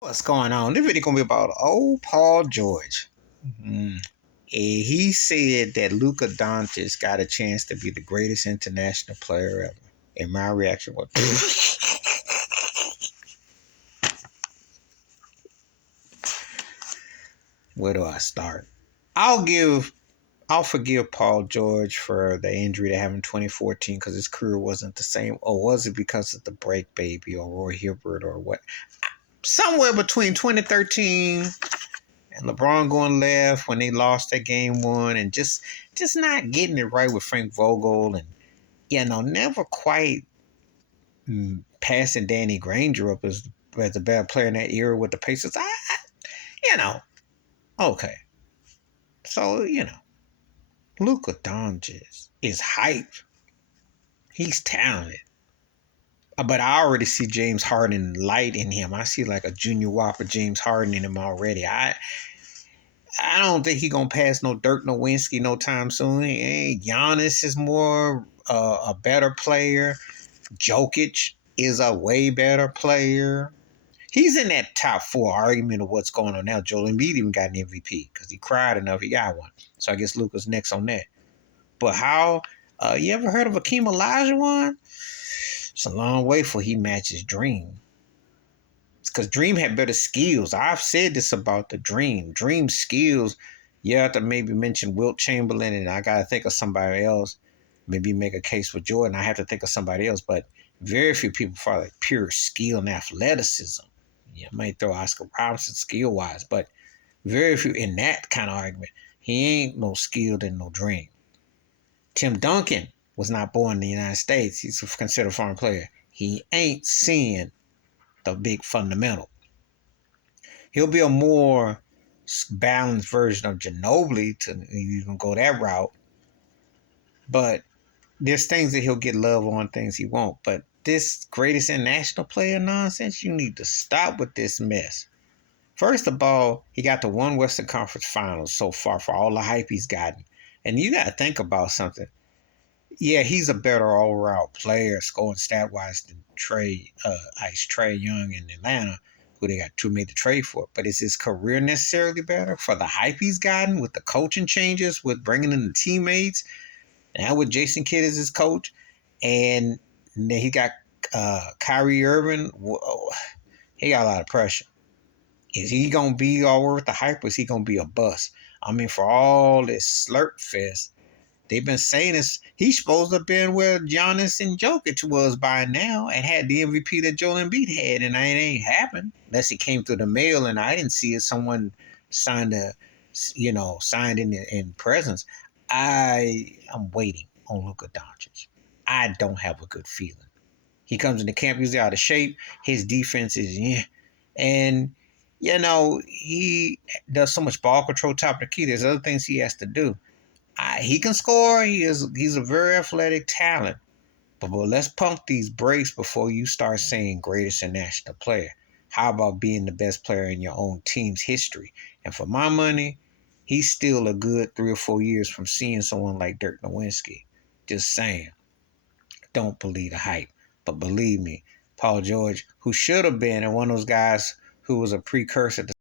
What's going on? This video gonna be about old Paul George. And he said that Luka Doncic got a chance to be the greatest international player ever. And my reaction was, where do I start? I'll forgive Paul George for the injury that happened in 2014 because his career wasn't the same. Or was it because of the break baby or Roy Hibbert or what? Somewhere between 2013 and LeBron going left when they lost that game one, and just not getting it right with Frank Vogel, and never quite passing Danny Granger up as a better player in that era with the Pacers. You know, okay. So Luka Doncic is hype. He's talented, but I already see James Harden light in him. I see like a Junior Walker James Harden in him already. I don't think he gonna pass no Dirk Nowitzki no time soon. Giannis is more a better player. Jokic is a way better player. He's in that top four argument of what's going on now. Joel Embiid even got an MVP because he cried enough. He got one. So I guess Luka's next on that. But how? You ever heard of Akeem Olajuwon? It's a long way before he matches Dream. Because Dream had better skills. I've said this about the Dream. Dream skills, you have to maybe mention Wilt Chamberlain, and I got to think of somebody else. Maybe make a case for Jordan. I have to think of somebody else, but very few people for like pure skill and athleticism. You might throw Oscar Robertson skill-wise, but very few in that kind of argument. He ain't no skilled and no Dream. Tim Duncan was not born in the United States. He's considered a foreign player. He ain't seeing the big fundamental. He'll be a more balanced version of Ginobili to even go that route. But there's things that he'll get love on, things he won't. But this greatest international player nonsense, you need to stop with this mess. First of all, he got to one Western Conference Finals so far for all the hype he's gotten. And you got to think about something. Yeah, he's a better all-around player, scoring stat-wise than Trae Young in Atlanta, who they got made the trade for. But is his career necessarily better for the hype he's gotten with the coaching changes, with bringing in the teammates, now with Jason Kidd as his coach, and then he got Kyrie Irving. Whoa, he got a lot of pressure. Is he gonna be all worth the hype, or is he gonna be a bust? I mean, for all this slurp fest. They've been saying this. He's supposed to have been where Giannis and Jokic was by now and had the MVP that Joel Embiid had, and it ain't happened unless it came through the mail and I didn't see it. Someone signed signed in presence. I'm waiting on Luka Doncic. I don't have a good feeling. He comes into camp usually out of shape. His defense is and he does so much ball control top of the key. There's other things he has to do. He can score. He's a very athletic talent. But let's pump these brakes before you start saying greatest international player. How about being the best player in your own team's history? And for my money, he's still a good 3 or 4 years from seeing someone like Dirk Nowitzki. Just saying. Don't believe the hype. But believe me, Paul George, who should have been one of those guys who was a precursor to